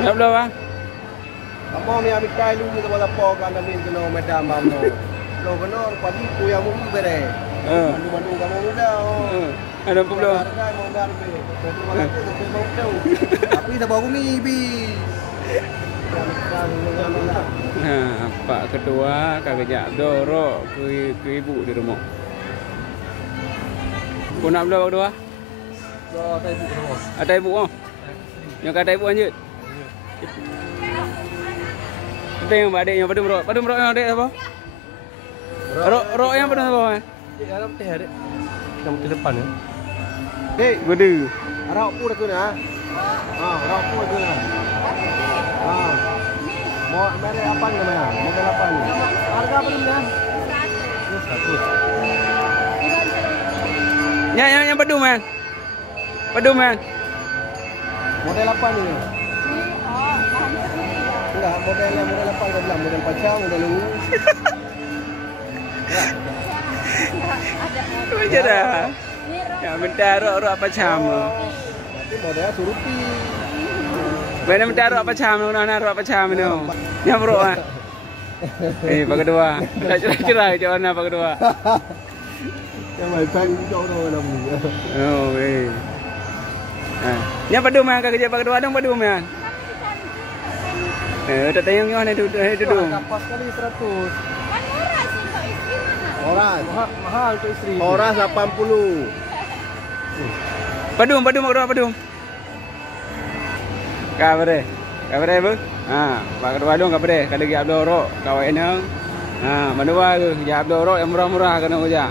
Ngap lo bang. Kamu mi ambil kayu ni sama lapo kan amin kena medam bamno. Lo kena padi ku yang mu bere. Bandu kamu muda. Ada pula. Mau darbe. Tapi dah baru mi bi. Nah, Pak Ketua kagak dorok ke ibu di rumah. Kau nak bela Pak Ketua? Ada ibu rumah. Ada ibu oh. Yang kata ibu lanjut. Ada yang adik yang pada merok. Pada merok yang adik apa? Rok yang pada apa? Di dalam teh adik. Yang di depan ya. Hei, benda. Rok pun tu nah. Rok pun tu nah. Mau merek apa namanya? Model apa ni? Harga apa ni? 100. Yang padu man. Padu man. Model apa ni? Enggak, model apa kau bilang? Model pacang, model lu. Macam dah. Yang bentar rok apa cam. Tapi modelnya surupi. Mana bentar rok apa cam, nak rok apa cam ni. Yang rok ah. Pak Ketua. Cerah macam mana Pak Ketua? Yang mai pang jauh tu nak ni. Oh, yang padu man kerja Pak Ketua dong padu man. Tak tayang ni mana duduk. Pas kali 100. Kan murah sih untuk istri mana? Oras. Mahal untuk isteri. Oras 80. Padu Pak Ketua padu. Kabar bu? Pak Ketua dong kabar. Kalau lagi abdorok kawan ena. Mana tu? Ya abdorok yang murah-murah kena kerja.